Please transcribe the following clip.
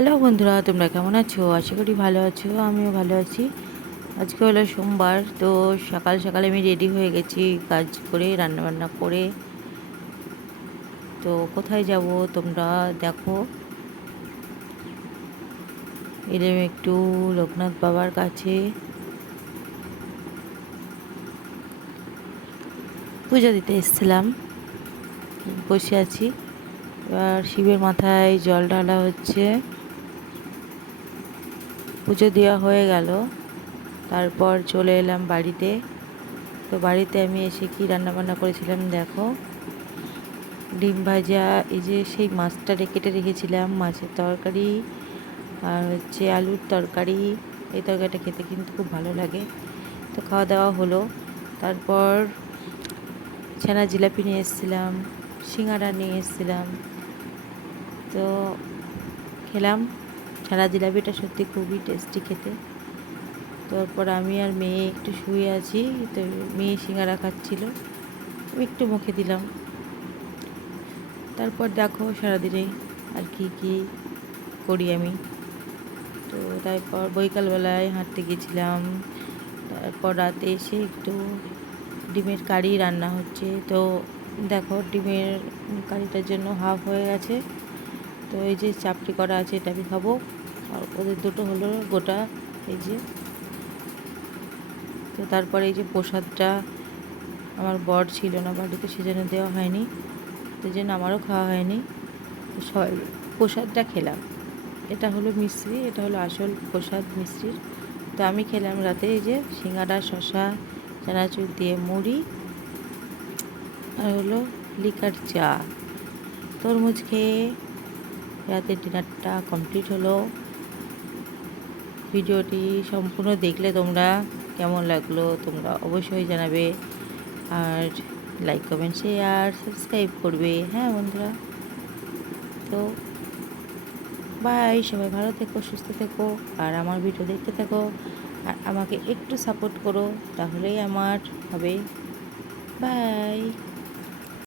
Hello বন্ধুরা, তোমরা কেমন আছো? আশা করি ভালো আছো, আমিও ভালো আছি। আজকে হলো সোমবার, তো সকাল সকালে আমি রেডি হয়ে গেছি কাজ করে, রান্নাবান্না করে। তো কোথায় যাব তোমরা দেখো। এলাম একটু লোকনাথ বাবার কাছে। পূজা দিতে এসেছিলাম, বসে আছি। এবার শিবের মাথায় জল ঢালা হচ্ছে। পুজো দেওয়া হয়ে গেল। তারপর চলে এলাম বাড়িতে। তো বাড়িতে আমি এসে কি রান্না বান্না করেছিলাম দেখো। ডিম ভাজা, এই যে সেই মাছটা কেটে রেখেছিলাম, মাছের তরকারি আর হচ্ছে আলুর তরকারি। এই তরকারিটা খেতে কিন্তু খুব ভালো লাগে। তো খাওয়া দাওয়া হলো। তারপর ছানা জিলাপি নিয়ে এসেছিলাম, সিঙ্গারা নিয়ে এসেছিলাম। তো খেলাম। ছানা জিলাপিটা সত্যি খুবই টেস্টি খেতে। তারপর আমি আর মেয়ে একটু শুয়ে আছি, তো মেয়ে সিঙ্গারা খাচ্ছিল, আমি একটু মুখে দিলাম। তারপর দেখো সারাদিনে আর কি কি করি আমি। তো তারপর বৈকালবেলায় হাঁটতে গেছিলাম, তারপর রাতে এসে একটু ডিমের কারি রান্না হচ্ছে। তো দেখো ডিমের কারিটার জন্য হাফ হয়ে গেছে। তো এই যে চাপটি করা আছে, এটা আমি খাব। আর ওদের দুটো হলো গোটা, এই যে। তো তারপরে এই যে প্রসাদটা আমার বর ছিল না বাড়িতে, সেজন্য দেওয়া হয়নি। সেই জন্য আমারও খাওয়া হয়নি। তো প্রসাদটা খেলাম। এটা হলো মিশ্রি এটা হলো আসল প্রসাদ মিশ্রির তো আমি খেলাম রাতে এই যে সিঙ্গাড়া শশা চানাচুর দিয়ে মুড়ি, আর হলো লিকার চা। তরমুজ খেয়ে রাতের ডিনারটা কমপ্লিট হলো। ভিডিওটি সম্পূর্ণ দেখলে তোমরা কেমন লাগল তোমরা অবশ্যই জানাবে। আর লাইক কমেন্ট শেয়ার সাবস্ক্রাইব করবে। হ্যাঁ বন্ধুরা? তো বাই সবাই ভালো থেকো, সুস্থ থেকো, আর আমার ভিডিও দেখতে থাকো। আর আমাকে একটু সাপোর্ট করো, তাহলেই আমার হবে। বাই